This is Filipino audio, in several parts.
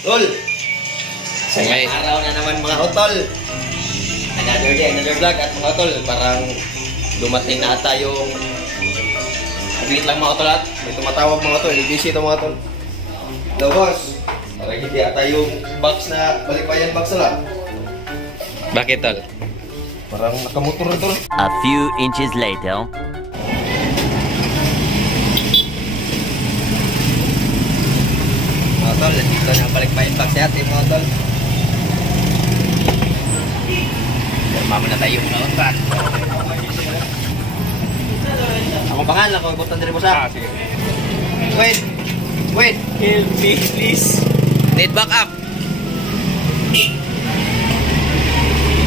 Tol! Sayang araw na naman mga utol. Another day, another vlog at mga utol. Parang dumating na ata yung... Saglit lang mga utol at may tumatawag mga utol. Busy ito mga utol. Hello boss. Parang hindi ata yung box na balikbayan box na lang. Bakit tol? Parang nakamotor na tol. A few inches later. Mga tol, dito na balikbayan box sa atin mga tol. Mama na tayo mga utol. Akong pangalan ko, ibutan din mo sa. Sige. Wait. Help me please. Need backup.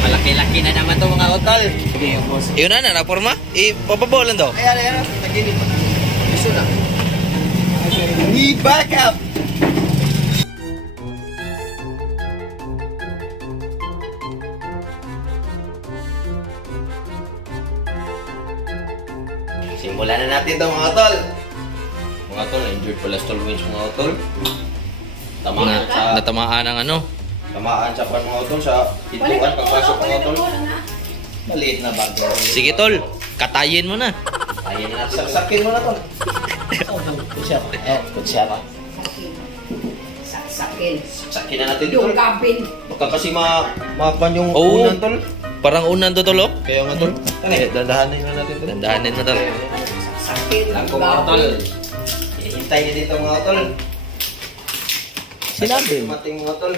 Malaki-laki na naman to mga utol. Okay, boss. Yun na forma. Ipapabolan daw. Ayan. Naginip. Gusto na. Need backup. Simulan na natin ito mga tol. Mga tol, injured pala stall wins mga tol. Natamaan ang ano? Tamaan sa pan mga tol sa pintuan pagpasok mga tol. Maliit na bago. Sige tol, katayin mo na. Ayun na, saksakin mo na tol. Kutsya pa. Saksakin na natin tol. Yung kabin. Baka kasi mapan yung Oo. unan tol. Parang unan to tol oh. Kaya nga tol. Dandahanin na natin tol. Dandahanin mo tol. Saksakin. Lang ko mga tol. Hintay niya dito mga tol. Sinabi. Mating mga tol.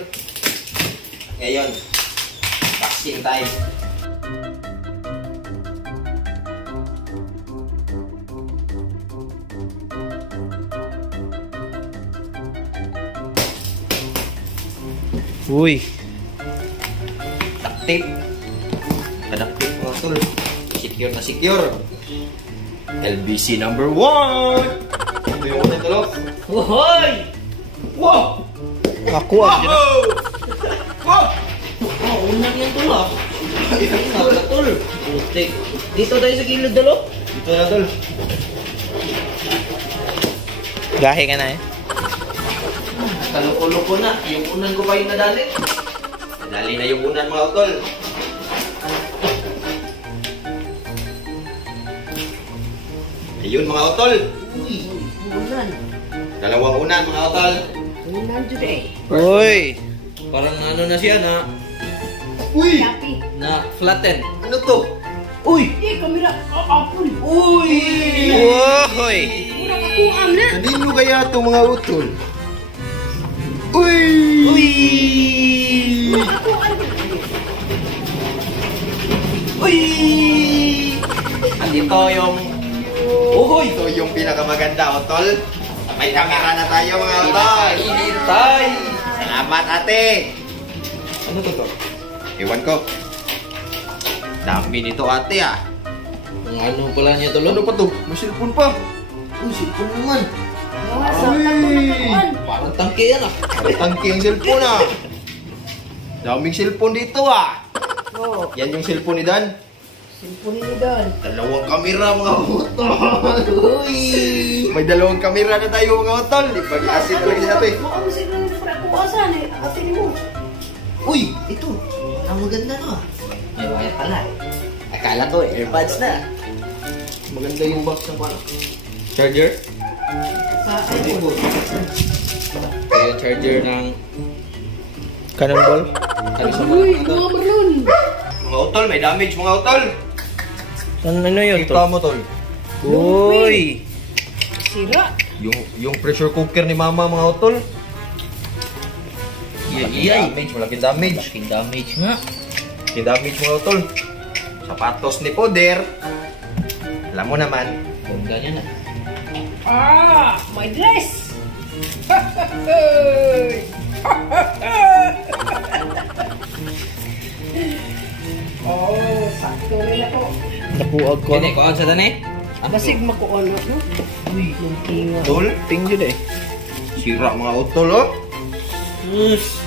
Ngayon, vaccine time. Uy. Taktip. Kadaktik mga tol. Secure na secure. LBC number 1. Ito yung unang tol. Hoy! Wow! Ako ang Wow! Oh, unang yan tol ah. Ayun na tol. Putik. Dito tayo sa gilid tol oh. Dito na tol. Gahe ka na eh. Kaluko-luko na. Yung unan ko pa yung nadali. Nadali na yung unan mga utol. Ayun mga utol. Unan. Dalawang unan mga utol. Unan today. Uy. Parang ano na siya na Uy! Yapi. flatten. Ano to? Uy! Eh, kamera. Apple. Uy! Woy! Mura kakuang na. Kanino kaya ito mga utol? Uy! Uy! Mura kakuang. Uy! At ito yung... Uy! Ito yung pinakamaganda utol. May kamera na tayo mga utol. Hinintay! Salamat ate! Ano to? Ewan ko. Dami nito ate ah. Ang ano pala niya tol? Ano pa to? May cellphone pa. Uy, cellphone naman. Mga sa kakuang. Parang tangke yan ah. Tangki ang cellphone ah. Daming cellphone dito ah. Oh, Yan yung cellphone ni Dan. cellphone ni Don. Dalawang kamera mga utol. Uy! May dalawang kamera na tayo mga utol. Ipag-asin talaga si ate. Makamusik na nila para kuwasan eh. Ate mo. Uy! Ito. Ang maganda to ah. May wire pala eh. Akala ko earbuds na. Maganda yung box ng parang. Charger? Sa iPhone. Kaya charger ng Cannonball? Ano sa Uy, mga balon. Mga utol, may damage mga utol. Ano yun Kita mo tol. Uy! Sira. Yung pressure cooker ni mama mga utol. Iyay! Malaking damage. Malaking damage nga. Malaking damage mga utol. Sapatos ni Poder. Alam mo naman. Kung ganyan na. My dress. Oh, sakto na ako. Napuag ko. Kini, kuhaan sa tani? Basig makuon no? Uy, yung tinga. Tol, Ting yun eh. sira mga utol oh. Yes.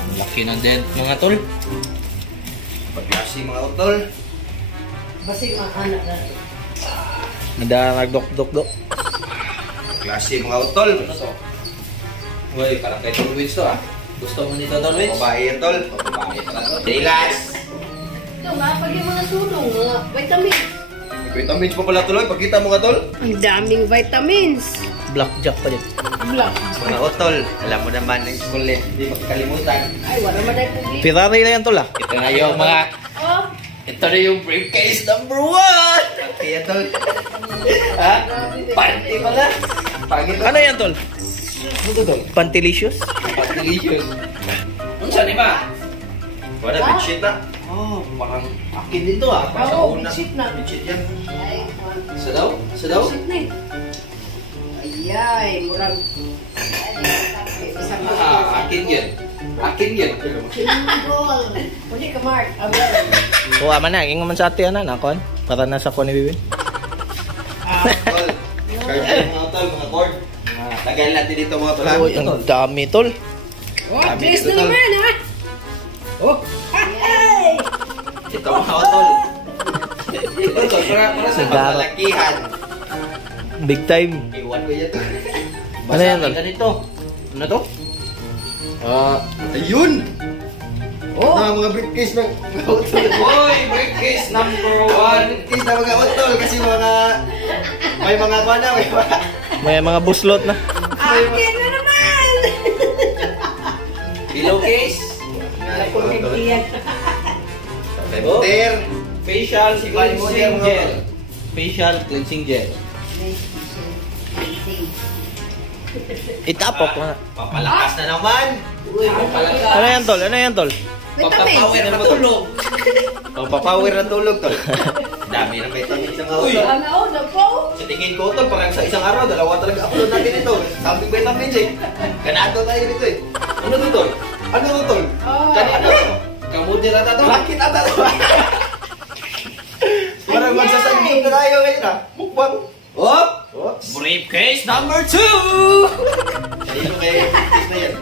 Ang laki ng dent mga tol. Paglasi mga utol. Basig maanak na. Nagdok-dok-dok. Klase mga utol. Uy, parang kay Tol Wins to ah. Gusto mo nito Tol Wins? Babae yan, tol. Babae pala to. Dilas. Ito nga, pag yung mga sulong, mga vitamins. Vitamins pa pala tuloy. Pagkita mo nga, tol. Ang daming vitamins. Blackjack pa din. Black. Mga utol. Alam mo naman ng school eh. Hindi makakalimutan. Ay, wala man ay public. Ferrari na yan Tol ah. Ito na yung mga... Oh, Ito na yung briefcase number 1! Kaya, tol. Ha? Panty pala. Pagit. Ano yan Tol? Ano to Tol? Pantilicious? Pantilicious. Ano saan iba? Wala, bedsheet na. Oh, parang akin din to ah. Oo, bedsheet na. Bedsheet yan. ay, Sa daw? Sa daw? bedsheet na eh. Ayay, murag. Isang Akin yan. Akin yan. goal. Pwede ka, Mark. Kuha man na. Ingo man sa ati na. Nakon. Para nasa ko ni Bibin. Tol. Card yan, mga tol. Mga cord. Tagal natin dito, mga tol. ha? Uy, ang dami Tol. Oh, dress na naman, ha? Oh, Ay! Ito, mga tol. Ito, tol. Para sa Sagara. paglakihan. big time. Iwan ko yan, tol. Ano yan Tol? Ganito. Ano to? Ayun! Oh! Na, mga briefcase ng mga utol. Uy, briefcase number 1. Briefcase na mga utol kasi mga... May mga kwa na, may mga... May mga buslot na. Akin na naman! Pillowcase. Pagkakiyan. Pepter. Facial cleansing gel. Facial cleansing gel. Itapok mo na. Papalakas na naman. Uy, ano yan Tol? Ano yan Tol? Vitamins. na matulog. Pampapower ng tulog, tol. Dami ng vitamins ng mga utol. Ano, napo? Sa tingin ko, tol, parang sa isang araw, dalawa talaga upload natin ito. Sabi vitamins eh. Ganado tayo dito eh. Ano to, tol? Ano to, tol? Kanina to. Kamu din ata to. Lakit ata to. Parang magsasaging na tayo ngayon ah. Mukbang. Oh! Oops. Briefcase number 2! Kanino kayo briefcase na yan?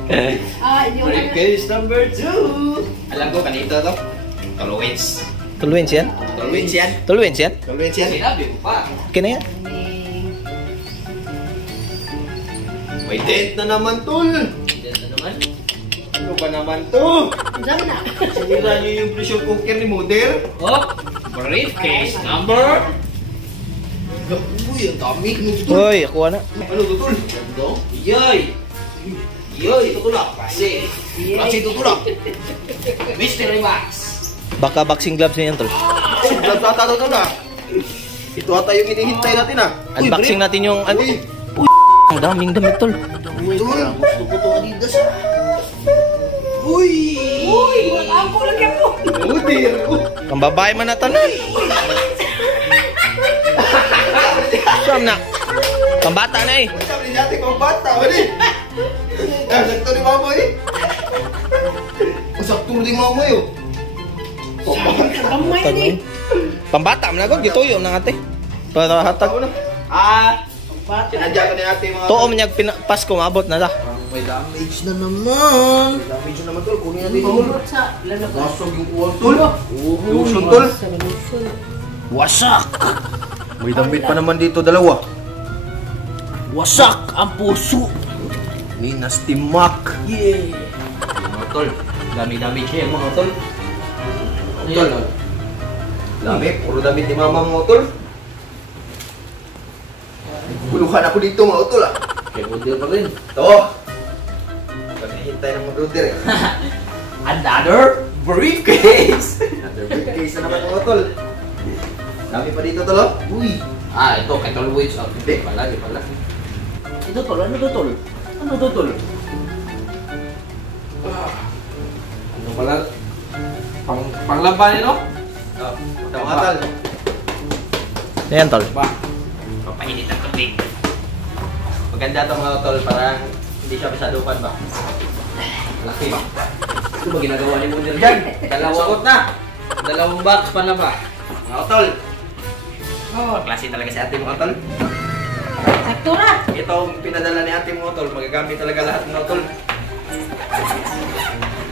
Ah, yung ano. Briefcase number 2! Alam ko, kanito to. Tolwins. Tulwins yan? Tolwins yan. Tulwins yan? Tolwins yan. Sinabi mo pa. Okay na yan? May dent na naman, tol. Yan na naman. Ano ba naman to? Diyan na. Sinira niyo yung pressure cooker ni Mother? Oh! Briefcase number... Uy, ang dami. Uy, kuha na. Ano to, tol? Ito? Yoy! Yoy! Tutulak. Kasi. Kasi tutulak. Mystery Box. Baka boxing gloves niyan tol. Gloves ata to, tol ah. Ito ata yung hinihintay natin ah. Unboxing natin yung ano. Uy, Ang daming damit tol. tol. Gusto ko to Adidas. Uy! Uy, ang kulang yan po. Mother! Ang babae man na tanan. Saan na? Pambata na eh. Sabi natin kung bata, mali. Sakto ni Mama eh. Sakto ni Mama eh. Kamay ni. Pambata man agad gituyo na ate. Para hatag. Sinadya ko ni ate mga... Tuo man yag Pasko maabot na ta. May damage na naman. May damage na naman tol. Kunin natin tol. Sa lalabas. Basog yung kuwal tol. Lotion tol. Sa lotion. Wasak! May damit pa naman dito dalawa. Wasak ang puso. Ni Nasty Mac. Yeah. Mga tol. Dami-dami siya mga tol. Tol. Dami. Puro damit ni Mama mga tol. Buluhan ako dito mga tol ah. Kaya model pa rin. Ito. Paghihintay ng mga brother eh. Another briefcase. Another briefcase na naman mga tol. Dami pa dito tol oh. Uy. Ito kay Tol Wins. Hindi pala, di pala. Ito tol, ano to tol? Ano to tol? Ano pala? Panglaban no? Oh, ito mga tol. Ayan tol. Ba? Papainit ang tubig. Maganda ito mga tol, parang hindi siya masadupan ba? Laki ba? Ito ba ginagawa ni Model Yan! Dalawang na! Dalawang box pa na ba? Mga tol! Oh, Klase talaga si ate mga tol. sakto na. Ito ang pinadala ni ate mga tol, magagamit talaga lahat mga tol.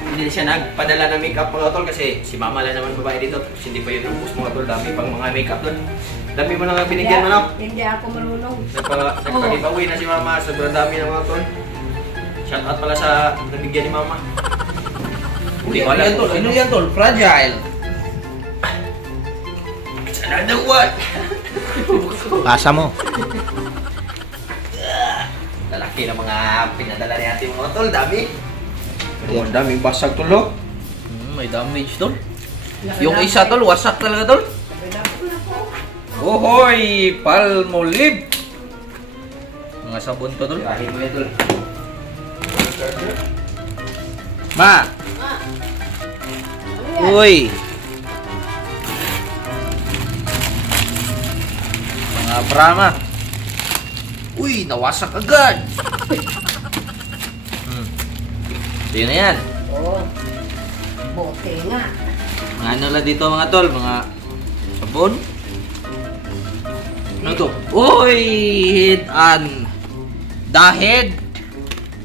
Hindi siya nagpadala ng makeup mga tol kasi si mama lang naman babae dito. Tapos hindi pa yun ubus mga tol, dami pang mga makeup doon. Dami mo na binigyan mo no? Hindi ako marunong. Nagpag-giveaway na si mama, sobrang dami ng mga tol. Shout out pala sa nabigyan ni Mama. Hindi ko alam tol. Ano yan tol? Fragile. It's another one. Pasa mo. Lalaki ng mga pinadala ni ating mga tol. Dami. Ang daming basag tol. Oh. May damage tol. Yung isa tol, wasak talaga tol. Ohoy! Palmolive! Mga sabon to tol. Kahit mo yan tol. Ma! Uy. Mga Brahma. Uy, nawasak agad. Ito yun na yan. Oo. Bote nga. Mga ano lang dito mga tol, mga sabon. Ano to? Uy! Head and the head.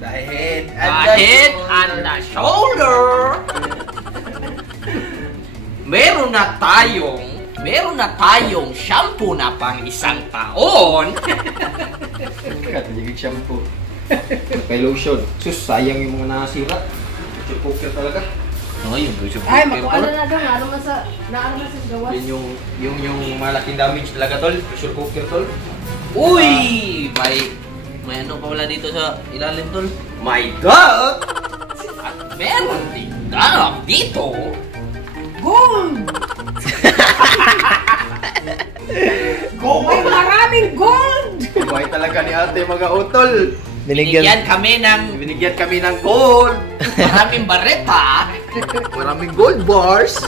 The head The head and the shoulder. Meron na tayong shampoo na pang 1 taon. Katajigig shampoo. Kay lotion. Sus, sayang yung mga nasira. Pressure cooker talaga. Ngayon, gusto ko. Ay, makuha na doon. Naroon sa gawas. Yun yung malaking damage talaga tol. Pressure cooker tol. Uy! May ano pa wala dito sa ilalim tol. My God! At meron din darap dito. Gold! May maraming gold! Buhay talaga ni ate mga utol. Binigyan kami ng gold. maraming bareta. Maraming gold bars.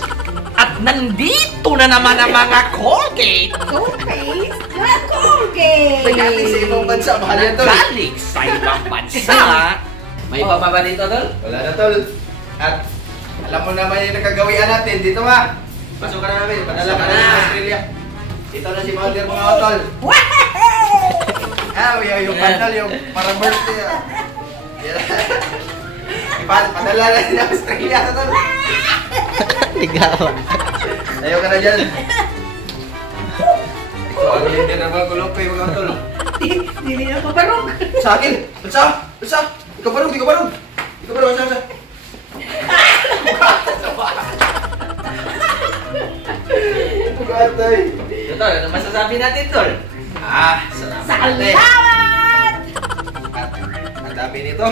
At nandito na naman ang mga Colgate. Toothpaste na Colgate! Pagdating sa ibang bansa, mahal yan tol. Galing sa ibang bansa. May iba pa ba dito tol? Wala na tol. At alam mo naman yung nakagawian natin. Dito ma. Pasok ka na namin. Padala ka na sa Australia. Dito na si Mother mga utol. Yung pantal, yung parang birthday. Padala na sa Australia na tol. Ligawan. Ayaw ka na dyan. Ikaw ang leader ng mga kulopay mga utol. Hindi na pabarog. Sa akin! Bansa! Ikaw barog! Bansa! Bugatay! Tol, ano masasabi natin tol? Salamat! Salamat! At ang dami nito.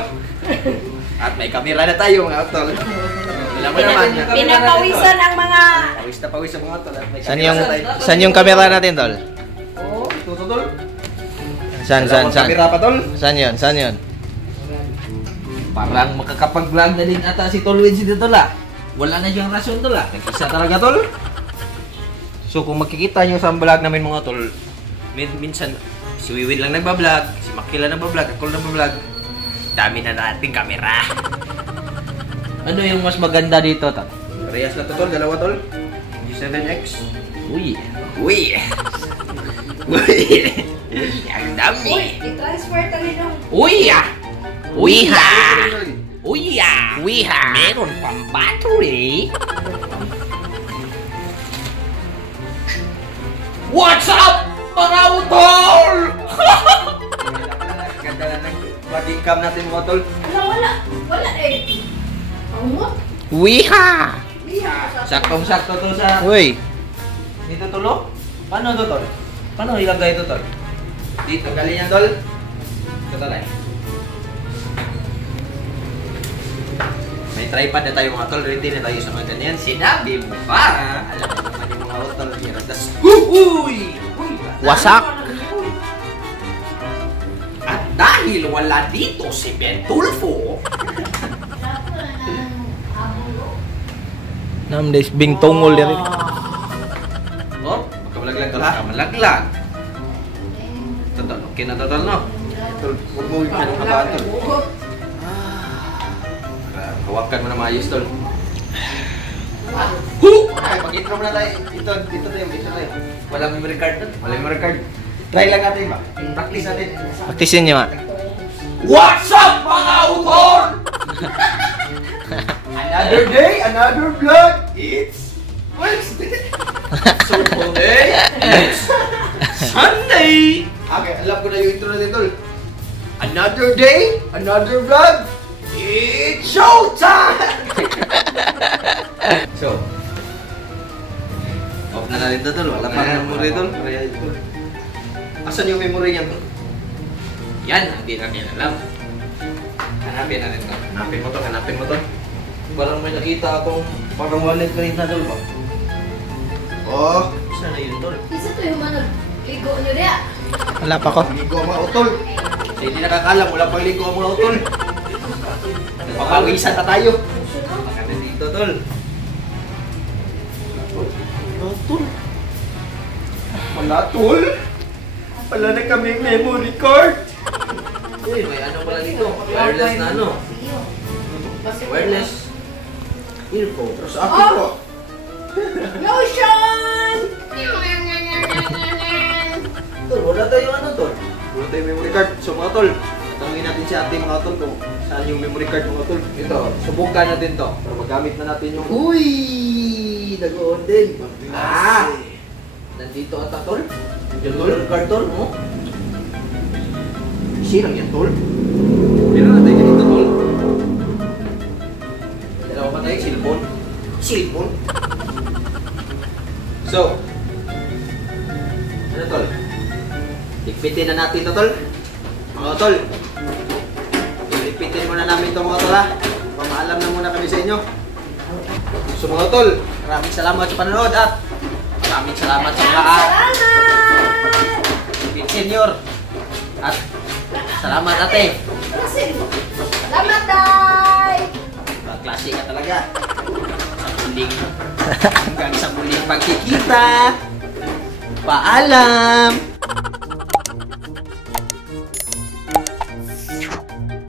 At may kamera na tayo mga utol. Alam mo naman. Pinapawisan ang mga... Pawis na pawis ang mga utol. At may Saan kamera yung na tayo. saan yung camera natin, tol? Oh, Ito tol. Saan? Kamera pa tol. Saan yun? Parang makakapag-vlog na din ata si Tol Wins dito la. Wala na siyang rason tol ah. Nag-isa talaga tol. So kung makikita nyo sa vlog namin mga tol, minsan si Wiwin lang nagbablog, si Maki lang nagbablog, ako lang nagbablog. Dami na nating kamera. Ano yung mas maganda dito tol? Parehas na to tol, dalawa tol. G7X. Uy. Uy! Ang dami! i-transfer tali nung... Uy ah! Uy ha! Uy! Uy ha! Meron pang battery. What's up mga utol? Ganda na ng body cam natin mga tol. Wala eh. Pangmot? Wiha! Saktong-sakto to sa... Uy! Dito tulo? Paano to tol? Paano ilagay ito tol? Dito, galing yan tol. Ito tol eh. May tripod na tayo mga tol. Ready na tayo sa mga ganyan. Sinabi mo para alam mo naman yung mga utol. Tas, Uy! Wasak! At dahil wala dito si Ben Tulfo, Namdes bing tungol din. oh, magkamalaglag tol. malaglag. Totoo, okay na totoo no? Tol, huwag mo yung pinakabahan tol. Hawakan mo na maayos tol. Ay, mag-intro muna tayo. Dito tayo. Walang memory card tol. Walang memory card. Try lang natin ba? Practice natin. Praktisin niyo, ma. What's up mga utol? Another day, another vlog. It's Wednesday. Sunday. It's Sunday. Okay, alam ko na yung intro natin tol. Another day, another vlog. It's showtime! So, off na natin ito, tol. Wala pa ng memory, tol. Asan yung memory niya, tol? Yan, hindi natin alam. Hanapin natin ito. Hanapin mo to. Parang may nakita akong parang wallet ka rin na, tol ba? Oh, saan na yun, tol? Isa to yung mga ligo nyo rin. Wala pa ko. Ligo ang mga utol. Sa hindi nakakalam, wala pang ligo ang mga utol. Papawisan na tayo. Makati dito, tol. Tol. Wala, tol. Wala na kaming memory card. Uy, may ano pala dito? Wireless na ano? Wireless earphone. Pero sa akin po. Lotion! Tol, wala tayo ano, tol? Wala tayong memory card. So mga tol, tanungin natin si ate mga tol kung saan yung memory card mga tol. Ito, subukan natin to. Para magamit na natin yung... Uy! Nag-on din. Ah! Nandito ata, tol. Yung tol, card tol, no? Sirang yan, tol. Meron na tayo dito, tol. Dalawa pa tayo, cellphone. Cellphone? So, ano, tol? Ligpitin na natin ito, tol. Mga tol. Ligpitin muna namin ito, mga tol, ha. Pamaalam na muna kami sa inyo. So, mga tol, maraming salamat sa panonood at maraming salamat sa mga senior. At salamat, ate. Salamat, Day! Klase ka talaga. Hanggang sa muling pagkikita. Paalam!